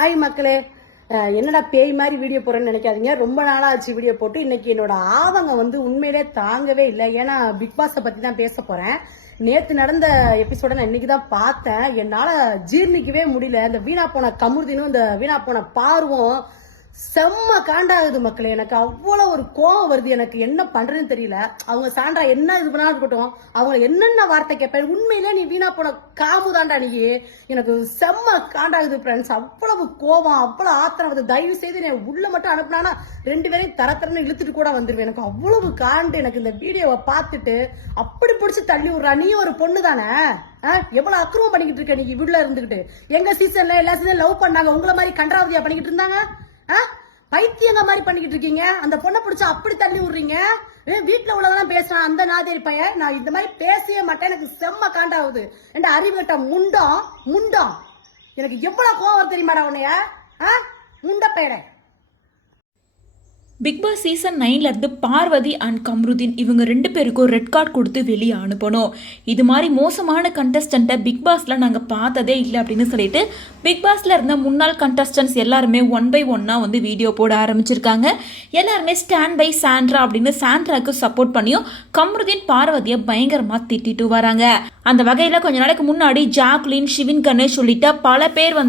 Hi மக்களே, என்னடா பேய் மாதிரி வீடியோ போறேன்னு நினைக்காதீங்க. ரொம்ப நாளா ஆச்சு வீடியோ போட்டு. இன்னைக்கு என்னோட ஆதங்கம் உண்மையிலே தாங்கவே இல்லை. ஏன்னா பிக் பாஸை பத்தி தான் பேச போறேன். நேத்து நடந்த எபிசோட நான் இன்னைக்கு தான் பார்த்தேன். என்னால ஜீர்ணிக்கவே முடியல. இந்த வீணா போன கமுர்தினும் இந்த வீணா போன பார்வும் செம்ம காண்டாகுது மக்களே. எனக்கு அவ்வளவு ஒரு கோவம் வருது. எனக்கு என்ன பண்றதுன்னு தெரியல. அவங்க சாண்டா என்ன இது பண்ணாலும் இருக்கட்டும், அவங்க என்னென்ன வார்த்தை கேட்பேன். உண்மையிலே நீ வீணா போன காமுதாண்டா நீ. எனக்கு செம்ம காண்டாகுது ஃப்ரெண்ட்ஸ். அவ்வளவு கோவம், அவ்வளவு ஆத்திரம் வருது. தயவு செய்து நீ உள்ள மட்டும் அனுப்புனா 2 பேரையும் தரத்தரன்னு இழுத்துட்டு கூட வந்துருவேன். எனக்கு அவ்வளவு காண்டு. எனக்கு இந்த வீடியோவை பார்த்துட்டு அப்படி பிடிச்சி தள்ளி விடுறா. நீ ஒரு பொண்ணு தானே, எவ்வளவு அக்கிரமம் பண்ணிக்கிட்டு இருக்க நீ வீட்டுல இருந்துகிட்டு. எங்க சீசன்ல எல்லா சீசன் லவ் பண்ணாங்க, உங்களை மாதிரி கன்றாவதியா பண்ணிக்கிட்டு இருந்தாங்க. பைத்தியங்க மாதிரி பண்ணிக்கிட்டு இருக்கீங்க. அந்த பொண்ணை பிடிச்சா அப்படி தள்ளி விடுறீங்க. வீட்டுல உள்ளதெல்லாம் பேசுறான் அந்த நாதேரி பையன். நான் இந்த மாதிரி பேசவே மாட்டேன். எனக்கு செம்ம காண்டாகுது. என்ற அறிவுகிட்ட முண்டம் எனக்கு எவ்வளவு கோவம் தெரியுமாடா உன்னைய முண்ட பையனை. பிக் பாஸ் சீசன் 9லேருந்து பார்வதி அண்ட் கம்ருதீன் இவங்க 2 பேருக்கும் ரெட் கார்டு கொடுத்து வெளியே அனுப்பணும். இது மாதிரி மோசமான கண்டஸ்டண்ட்டை பிக் பாஸில் நாங்கள் பார்த்ததே இல்லை அப்படின்னு சொல்லிட்டு பிக் பாஸில் இருந்த முன்னாள் கண்டஸ்டன்ட்ஸ் எல்லாருமே 1 by 1 வீடியோ போட ஆரம்பிச்சிருக்காங்க. எல்லாருமே ஸ்டாண்ட் பை சாண்ட்ரா அப்படின்னு சாண்ட்ராக்கு சப்போர்ட் பண்ணியும் கம்ருதீன் பார்வதியை பயங்கரமாக திட்டிட்டு வராங்க. அந்த வகையில் கொஞ்ச நாளைக்கு முன்னாடி ஜாக்லின், ஷிவின் கணேஷ் உள்ளிட்ட பல பேர்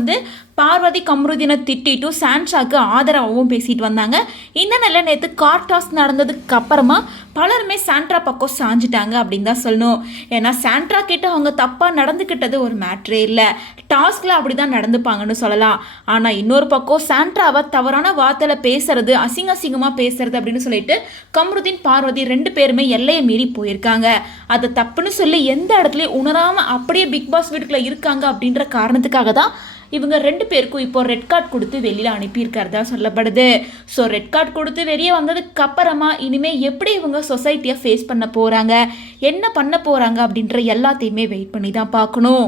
பார்வதி கம்ருதீனை திட்டிட்டு சாண்ட்ராக்கு ஆதரவாகவும் பேசிட்டு வந்தாங்க. இந்த நிலை நேற்று கார் டாஸ் நடந்ததுக்கு அப்புறமா பலருமே சாண்ட்ரா பக்கம் சாஞ்சிட்டாங்க அப்படின்னு தான் சொல்லணும். ஏன்னா சாண்ட்ரா கிட்ட அவங்க தப்பாக நடந்துக்கிட்டது ஒரு மேட்ரே இல்லை. டாஸ்கில் அப்படி தான் நடந்துப்பாங்கன்னு சொல்லலாம். ஆனால் இன்னொரு பக்கம் சாண்ட்ராவை தவறான வார்த்தையில் பேசுறது, அசிங்கமாக பேசுறது அப்படின்னு சொல்லிட்டு கம்ருதீன், பார்வதி 2 பேருமே எல்லையை மீறி போயிருக்காங்க. அதை தப்புன்னு சொல்லி எந்த இடத்துலையும் உணராமல் அப்படியே பிக் பாஸ் வீட்டுக்குள்ளே இருக்காங்க அப்படின்ற காரணத்துக்காக தான் இவங்க 2 பேருக்கும் இப்போ ரெட் கார்டு கொடுத்து வெளியில் அனுப்பியிருக்கிறதா சொல்லப்படுது. ஸோ ரெட் கார்டு கொடுத்து வெளியே வந்ததுக்கு அப்புறமா இனிமேல் எப்படி இவங்க சொசைட்டியை ஃபேஸ் பண்ண போகிறாங்க, என்ன பண்ண போகிறாங்க அப்படின்ற எல்லாத்தையுமே வெயிட் பண்ணி தான் பார்க்கணும்.